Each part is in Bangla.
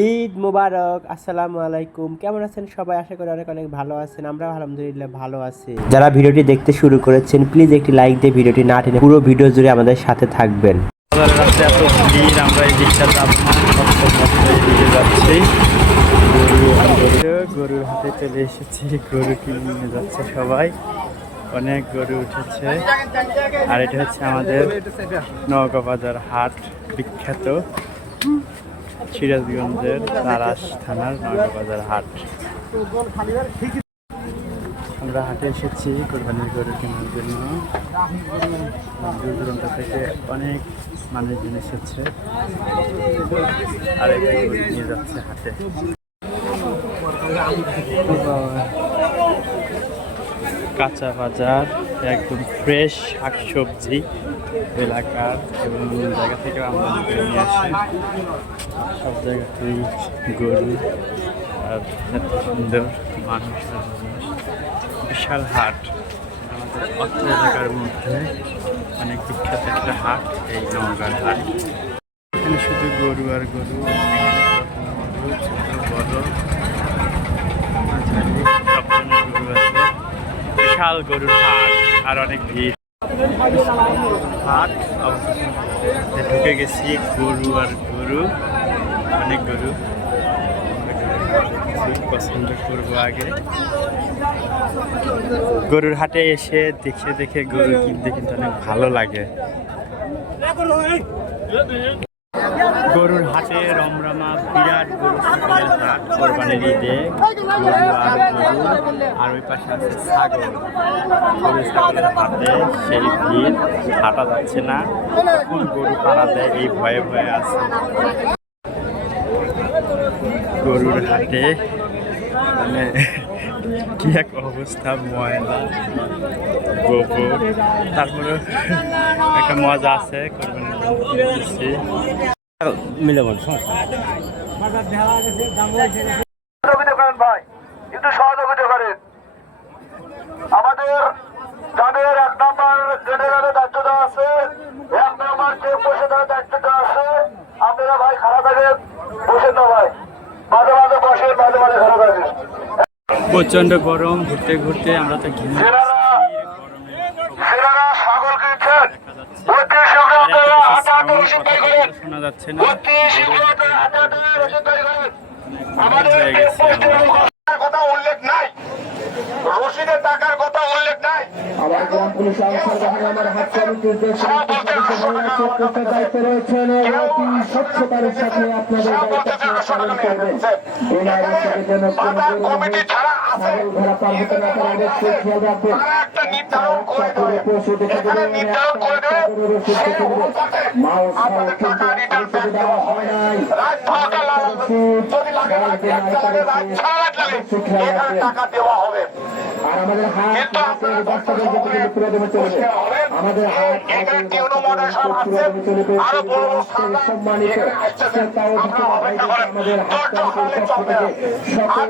ঈদ মুবারক, আসসালামু আলাইকুম। কেমন আছেন সবাই? আশা করি অনেক অনেক ভালো আছেন। আমরা আলহামদুলিল্লাহ ভালো আছি। যারা ভিডিওটি দেখতে শুরু করেছেন প্লিজ একটি লাইক দিয়ে ভিডিওটি না টেনে পুরো ভিডিও জুড়ে আমাদের সাথে থাকবেন। গরুর হাতে চলে এসেছি, গরু কিনে যাচ্ছে সবাই। অনেক গরু উঠেছে। আর এটা হচ্ছে আমাদের নওগাঁ বাজার হাট, বিখ্যাত। সিরাজগঞ্জের তারাস থানার নওগাঁ বাজার হাট। আমরা হাটে এসেছি কোরবানির গরু কেনার জন্য। দূর দূরান্ত থেকে অনেক মানুষজন এসেছে। আর এটা গরু নিয়ে যাচ্ছে হাটে। কাঁচা বাজার। একদম ফ্রেশ শাকসবজি এলাকার এবং জায়গা থেকে আমরা নিয়ে আসে। সব জায়গাতেই গরু আর এত সুন্দর মানুষ বিশাল হাট। আমাদের অত্র এলাকার মধ্যে অনেক বিখ্যাত একটা হাট, এই নওগাঁর হাট। এখানে শুধু গরু আর গরু বড় বিশাল গরুর হাট। আর অনেক ভিড়। হাট ঢুকে গেছি গরু আর গরু, অনেক গরু। পছন্দ করব আগে। গরুর হাটে এসে দেখে দেখে গরু কিনতে কিন্তু অনেক ভালো লাগে। গরুর হাটে রমরমা বিরাট গরু কোরবানির ঈদে আর ওই পাশে আছে ছাগল। গরু ছাগলের হাটে সেই ভিড়, হাঁটা যাচ্ছে না। কোন গরু পাড়া দেয়, এই ভয়ে ভয়ে আছে। গরুর হাটে মানে কি এক অবস্থা, ময়লা, গোবর। তারপরে একটা মজা আছে মিলবন সহযোগিতা করেন ভাই কিন্তু সহযোগিতা করেন। আমাদের যাদের এক নম্বর জেনারেলের দায়িত্ব দেওয়া আছে এক নম্বর যে বসে দেওয়ার দায়িত্ব দেওয়া আছে আপনারা ভাই খারাপ থাকেন বসেন না ভাই। মাঝে মাঝে বসেন মাঝে মাঝে খারাপ থাকেন। প্রচণ্ড গরম ঘুরতে ঘুরতে আমরা তো ঘিরে সেনারা সেনারা ছাগল কিনছেন বত্রিশ শুক্র আপনারা হাতে হাতে রসিদ তৈরি করেন শোনা যাচ্ছে না বত্রিশ শুক্র আপনারা হাতে হাতে রসিদ তৈরি করেন আমাদের হয়ে গেছে। আমরা। টাকার কথা উল্লেখ নাই। রসিদের টাকার কথা উল্লেখ নাই। আমার গ্রাম পুলিশ আনসার বাহিনী আমার হাত কমিটির প্রত্যেক দায়িত্বে রয়েছেন অতি স্বচ্ছতার সাথে আপনাদের দায়িত্ব পালন করবেন বিনা রসিদের জন্য কোনো কমিটি ছাড়া হয় আর আমাদের হাত বাচ্চাদের তুলে দেবে চলবে। আমাদের হাত সম্মানিত। আমাদের হাত সকল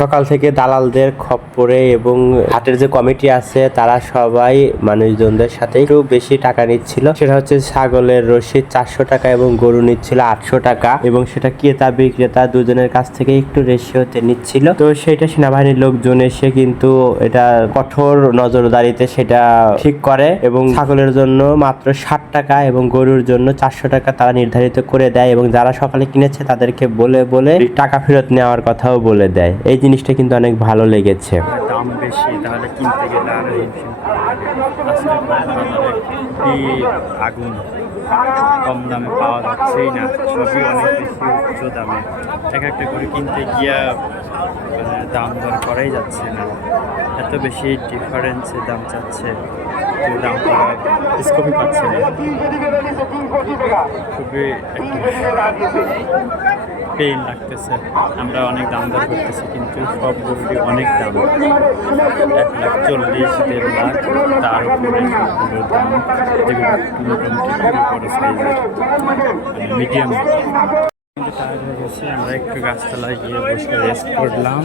সকাল থেকে দালালদের খপ্পরে এবং হাটের যে কমিটি আছে, তারা সবাই মানুষজনদের সাথে একটু বেশি টাকা নিচ্ছিল। সেটা হচ্ছে ছাগলের রসিদ চারশো টাকা এবং গরু নিচ্ছিল আটশো টাকা এবং সেটা ক্রেতা বিক্রেতা দুজনের কাছ থেকে একটু রেশিওতে নিচ্ছিল। তো সেটা সেনাবাহিনীর লোকজন এসে কিন্তু এটা কঠোর নজরদারিতে সেটা ঠিক করে এবং ছাগলের জন্য মাত্র ষাট টাকা এবং গরুর জন্য চারশো টাকা তারা নির্ধারিত করে দেয় এবং যারা সকালে কিনেছে তাদেরকে বলে বলে টাকা ফেরত নেওয়ার কথাও বলে দেয়। এই জিনিসটা কিন্তু অনেক ভালো লেগেছে। দাম বেশি, তাহলে কিনতে গেলে আরও আগুন কম দামে পাওয়া যাচ্ছেই না সবই অনেক বেশি উচ্চ দামে। এক একটা করে কিনতে গিয়া মানে দাম দর করাই যাচ্ছে না। এত বেশি ডিফারেন্সে দাম চাচ্ছে দাম করা স্কোপই পাচ্ছে না। খুবই পেইন লাগতেছে। আমরা অনেক দাম দর করতেছি, কিন্তু সব গরুরই অনেক দাম। এক লাখ চল্লিশ, দেড় লাখ, তার উপরে সবগুলোর দাম। মোটামুটি সাইজের মিডিয়াম আমরা একটু গাছতলায় গিয়ে বসে রেস্ট করলাম।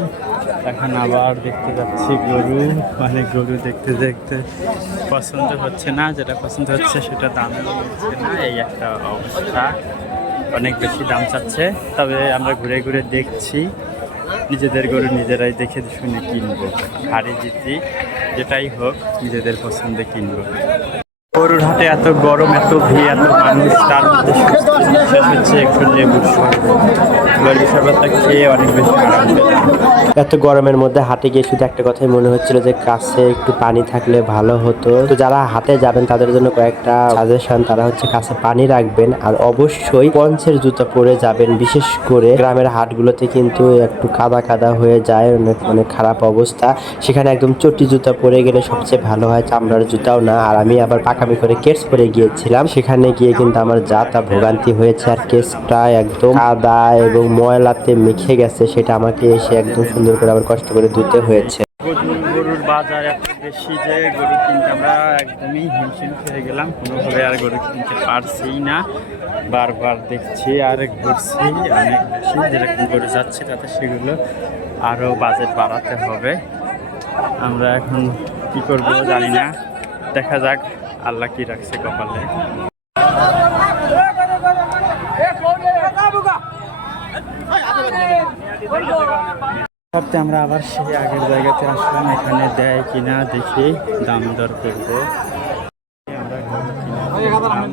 এখন আবার দেখতে যাচ্ছি গরু। মানে গরু দেখতে দেখতে পছন্দ হচ্ছে না, যেটা পছন্দ হচ্ছে সেটা দামে হচ্ছে না, এই একটা অবস্থা। অনেক বেশি দাম চাচ্ছে। তবে আমরা ঘুরে ঘুরে দেখছি। নিজেদের গরু নিজেরাই দেখে শুনে কিনবো। হারে জিতি, যেটাই হোক, নিজেদের পছন্দে কিনবো। গরুর হাটে এত গরম, এত ভিড়, এত মানুষ, তার মধ্যে হচ্ছে একটু লেবুর এত গরমের মধ্যে হাটে গিয়ে শুধু একটা কথাই মনে হচ্ছিল যে কাছে একটু পানি থাকলে ভালো হতো। তো যারা হাতে যাবেন, তাদের জন্য কয়েকটা সাজেশন তারা হচ্ছে কাছে পানি রাখবেন আর অবশ্যই পঞ্চের জুতো পরে যাবেন। বিশেষ করে গ্রামের হাটগুলোতে কিন্তু একটু কাদা কাদা হয়ে যায়, অনেক মানে খারাপ অবস্থা। সেখানে একদম চটি জুতা পরে গেলে সবচেয়ে ভালো হয় চামড়ার জুতাও না। আর আমি আবার পাকামি করে কেস পরে গিয়েছিলাম। সেখানে গিয়ে কিন্তু আমার যা তা ভোগান্তি হয়েছে আর কেসটা একদম কাদা এবং ময়লাতে মেখে গেছে, সেটা আমাকে এসে একদম সুন্দর করে আবার কষ্ট করে ধুতে হয়েছে। গরুর বাজার এত বেশি যে গরু কিনতে আমরা একদমই হিমশিম খেয়ে গেলাম। কোনোভাবে আর গরু কিনতে পারছি না। বারবার দেখছি আর ঘুরছি অনেক বেশি, যেরকম গরু যাচ্ছে তাতে সেগুলো আরও বাজেট বাড়াতে হবে। আমরা এখন কি করব জানি না। দেখা যাক, আল্লাহ কি রাখছে কপালে। সপ্তাহে আমরা আবার সেই আগের জায়গাতে আসলাম এখানে দেয় কিনা দেখি দাম দর করব। কিনে ফেললাম,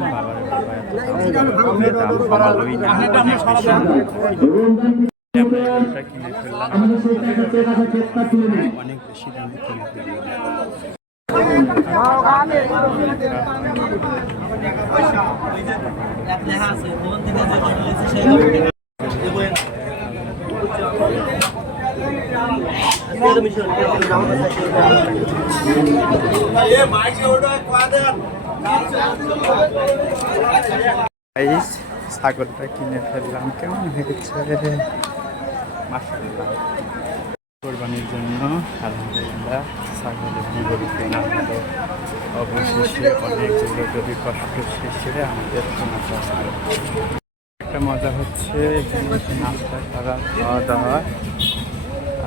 এত দাম করে দাম কমালোই না, অনেক বেশি। আমরা গরুটা কিনে ফেললাম, অনেক বেশি দামে কিনে ফেললাম গাইস ছাগলটা কিনে ফেললাম। কেমন হয়েছে? কোরবানির জন্য আলহামদুলিল্লাহ ছাগলের গরু কেনা হলো। অবশেষে অনেকগুলো গরু কষ্ট শেষে আমাদের কেনা। একটা মজা হচ্ছে এখানে নাস্তা করা, খাওয়া দাওয়া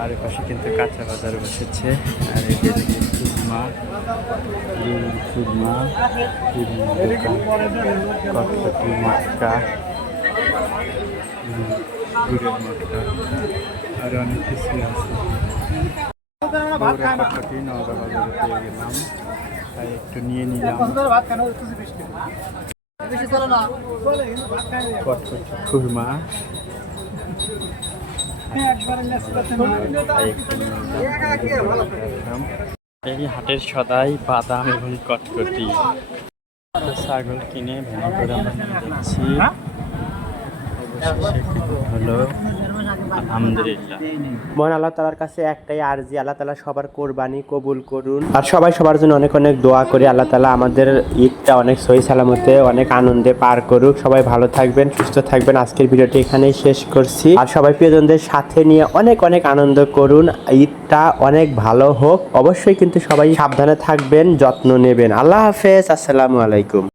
আর এ পাশে কিন্তু কাঁচা বাজার বসেছে। আর দেখি খুরমা খুরমা কতটি মটকা গুড়ের মটকা আর অনেক কিছু আছে। বগুড়া কতটি বাজারে পেয়ে গেলাম। তাই একটু নিয়ে নিলাম। কটকটি খুরমা এই হাটের সদাই বাদাম এবং কটকটি। ছাগল কিনে ভেঙে করে আমরা নিয়ে যাচ্ছি হলো আলহামদুলিল্লাহ। মহান আল্লাহ তালার কাছে একটাই আরজি, আল্লাহ তালা সবার কোরবানি কবুল করুন। আর সবাই সবার জন্য অনেক অনেক দোয়া করি, আল্লাহ তালা আমাদের ঈদটা অনেক সহি সালামতে, অনেক আনন্দে পার করুক। সবাই ভালো থাকবেন, সুস্থ থাকবেন। আজকের ভিডিওটি এখানেই শেষ করছি। আর সবাই প্রিয়জনদের সাথে নিয়ে অনেক অনেক আনন্দ করুন। ঈদটা অনেক ভালো হোক। অবশ্যই কিন্তু সবাই সাবধানে থাকবেন, যত্ন নেবেন। আল্লাহ হাফেজ, আসসালামু আলাইকুম।